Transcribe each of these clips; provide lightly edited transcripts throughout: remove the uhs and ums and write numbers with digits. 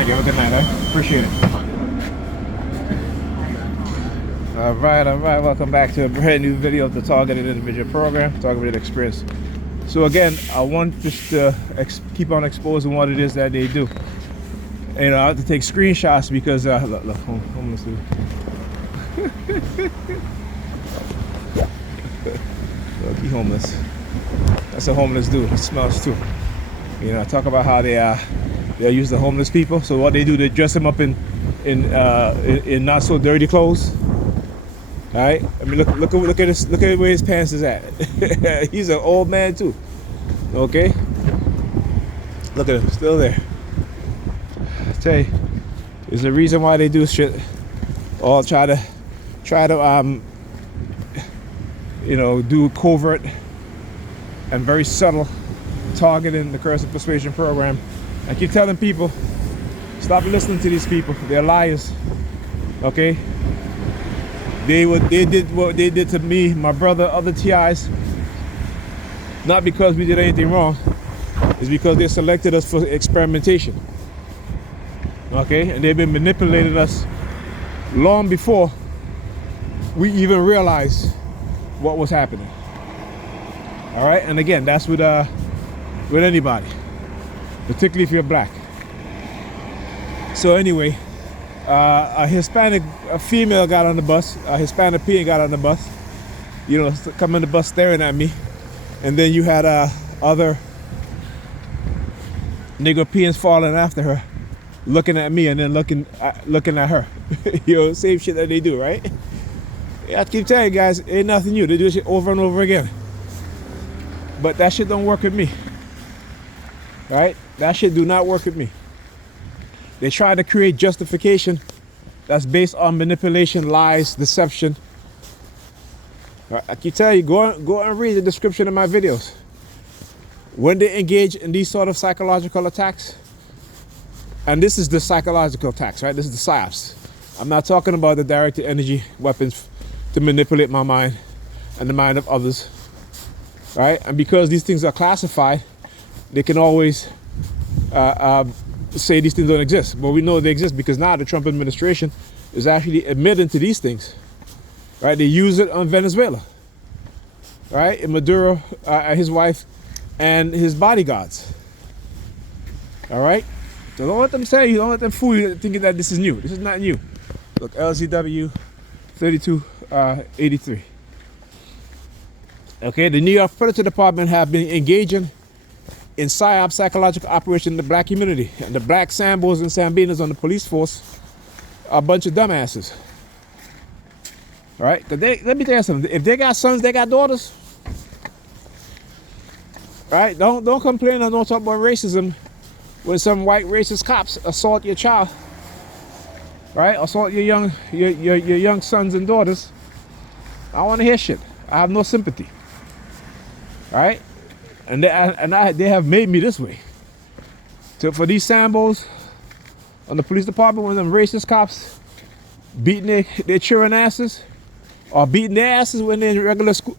Thank you. Have a good night. Appreciate it. All right. Welcome back to a brand new video of the Targeted Individual Program, Targeted Experience. So again, I want just to keep on exposing what it is that they do. And I have to take screenshots because look, homeless dude. Look, he homeless. That's a homeless dude. He smells too. You know, talk about how they'll use the homeless people. So what they do, they dress them up in not so dirty clothes. All right. I mean, look at this. Look at where his pants is at. He's an old man too. Okay. Look at him, still there. I tell you, there's a reason why they do shit. All try to you know, do covert and very subtle targeting the coercive persuasion program. I keep telling people, stop listening to these people. They're liars. Okay. They did what they did to me, my brother, other TIs. Not because we did anything wrong. It's because they selected us for experimentation. Okay, and they've been manipulating us long before we even realized what was happening. All right, and again, that's with anybody, particularly if you're black. So anyway, a female got on the bus, a Hispanic PN got on the bus, you know, come on the bus staring at me. And then you had other nigger PNs falling after her, looking at me and then looking at her. You know, same shit that they do, right? I keep telling you guys, ain't nothing new. They do shit over and over again. But that shit don't work with me. Right? That shit do not work with me. They try to create justification that's based on manipulation, lies, deception. I keep telling you, go and read the description of my videos. When they engage in these sort of psychological attacks, and this is the psychological attacks, right? This is the PSYOPS. I'm not talking about the directed energy weapons to manipulate my mind and the mind of others, right? And because these things are classified, they can always say these things don't exist. But we know they exist because now the Trump administration is actually admitting to these things. Right, they use it on Venezuela, right? And Maduro, his wife, and his bodyguards. All right, so don't let them say you, don't let them fool you thinking that this is new. This is not new. Look, LZW 3283. Okay, the New York Predator Department have been engaging in PSYOPS psychological operation in the black community, and the black Sambos and Sambinas on the police force are a bunch of dumbasses. Right? Let me tell you something. If they got sons, they got daughters. Right? Don't complain or don't talk about racism when some white racist cops assault your child. Right? Assault your young sons and daughters. I don't want to hear shit. I have no sympathy. Right? And they have made me this way. For these Sambos on the police department, when them racist cops beating their children asses, or beating their asses when they're in regular school,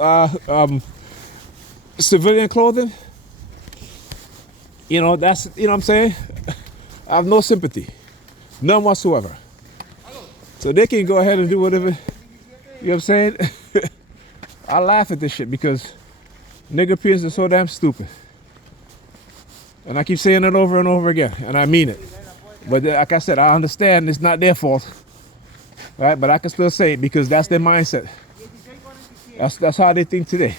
civilian clothing. You know, that's, you know what I'm saying? I have no sympathy. None whatsoever. So they can go ahead and do whatever, you know what I'm saying? I laugh at this shit because nigger PNs are so damn stupid. And I keep saying it over and over again, and I mean it. But like I said, I understand it's not their fault. Right, but I can still say it because that's their mindset. That's how they think today.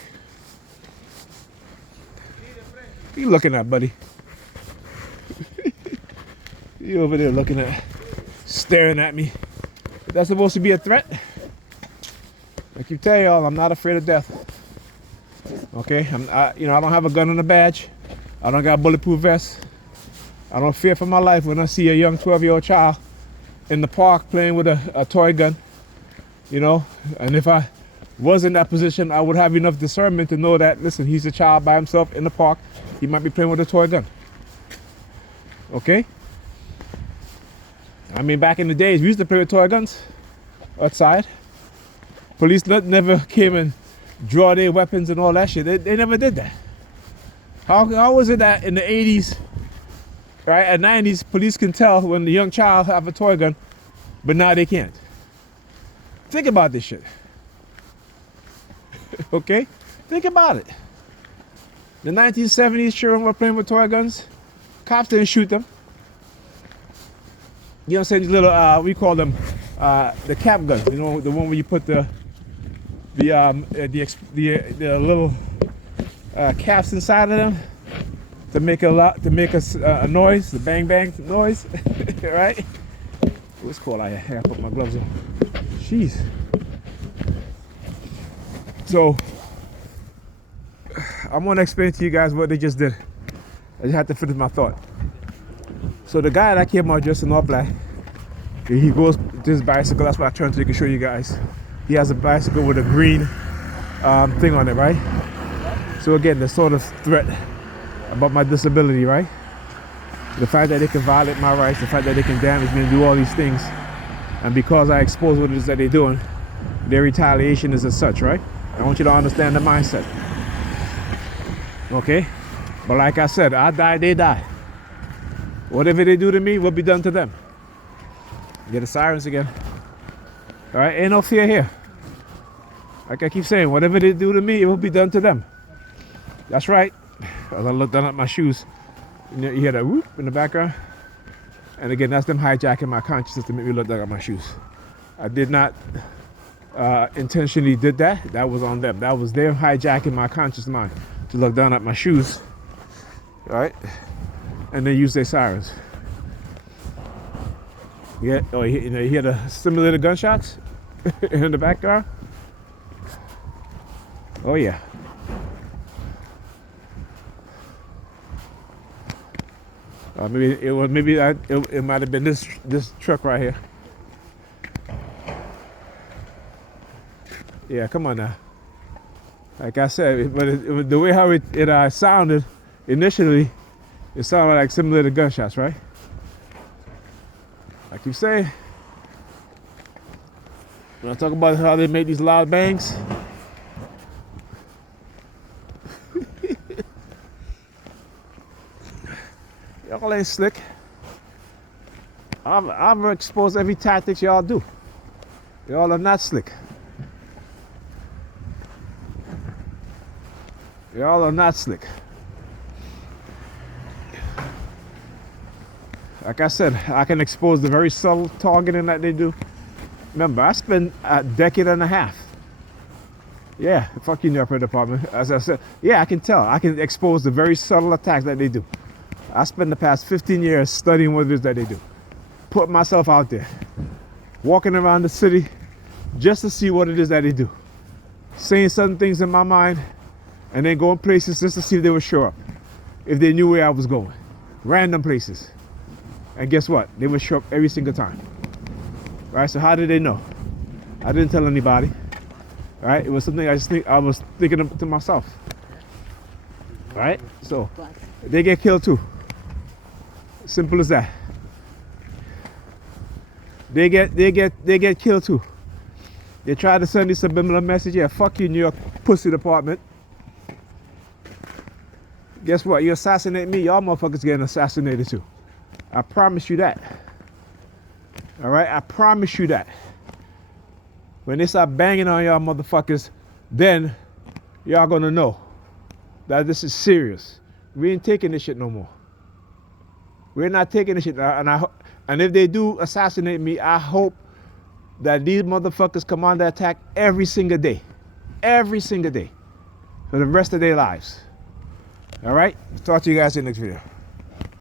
What you looking at, buddy? You over there looking at, staring at me. That's supposed to be a threat? I keep telling y'all, I'm not afraid of death. Okay, I don't have a gun and a badge. I don't got a bulletproof vest. I don't fear for my life when I see a young 12-year-old child in the park playing with a toy gun, you know. And if I was in that position, I would have enough discernment to know that, listen, he's a child by himself in the park. He might be playing with a toy gun. Okay? I mean, back in the days, we used to play with toy guns outside. Police never came and draw their weapons and all that shit. They never did that. How was it that in the 80s Right? At 90s, police can tell when the young child have a toy gun, but now they can't. Think about this shit. Okay? Think about it. The 1970s, children were playing with toy guns. Cops didn't shoot them. You know what I'm saying? These little, we call them the cap guns. You know, the one where you put the little caps inside of them to make a noise, the bang bang noise, right? What's cool? I gotta put my gloves on. Jeez. So I'm gonna explain to you guys what they just did. I just had to finish my thought. So the guy that came out dressed in all black, he goes to his bicycle. That's why I turned so he can show you guys. He has a bicycle with a green thing on it, right? So again, the sort of threat about my disability, right? The fact that they can violate my rights, the fact that they can damage me and do all these things. And because I expose what it is that they're doing, their retaliation is as such, right? I want you to understand the mindset. Okay? But like I said, I die, they die. Whatever they do to me will be done to them. Get the sirens again. All right, ain't no fear here. Like I keep saying, whatever they do to me, it will be done to them. That's right. As I look down at my shoes, you hear that whoop in the background. And again, that's them hijacking my consciousness to make me look down at my shoes. I did not intentionally did that. That was on them. That was them hijacking my conscious mind to look down at my shoes. All right? And then use their sirens. Yeah, oh, you hear the simulated gunshots in the background? Oh yeah. It might have been this truck right here. Yeah, come on now. Like I said, but the way how it sounded initially, it sounded like simulated gunshots, right? Like you say, when I talk about how they make these loud bangs, y'all ain't slick. I've exposed every tactics y'all do. Y'all are not slick. Y'all are not slick. Like I said, I can expose the very subtle targeting that they do. Remember, I spent a decade and a half. Yeah, fuck you, New York Department. As I said, yeah, I can tell. I can expose the very subtle attacks that they do. I spent the past 15 years studying what it is that they do. Putting myself out there. Walking around the city just to see what it is that they do. Saying certain things in my mind and then going places just to see if they would show up. If they knew where I was going. Random places. And guess what? They would show up every single time. Right? So how did they know? I didn't tell anybody. Right? It was something I was thinking to myself. Right? So they get killed too. Simple as that. They get killed too. They try to send you subliminal message. Yeah, fuck you, New York Pussy Department. Guess what? You assassinate me, y'all motherfuckers getting assassinated too. I promise you that. All right? I promise you that. When they start banging on y'all motherfuckers, then y'all gonna know that this is serious. We ain't taking this shit no more. We're not taking this shit. And if they do assassinate me, I hope that these motherfuckers come on the attack every single day. Every single day. For the rest of their lives. All right? Talk to you guys in the next video.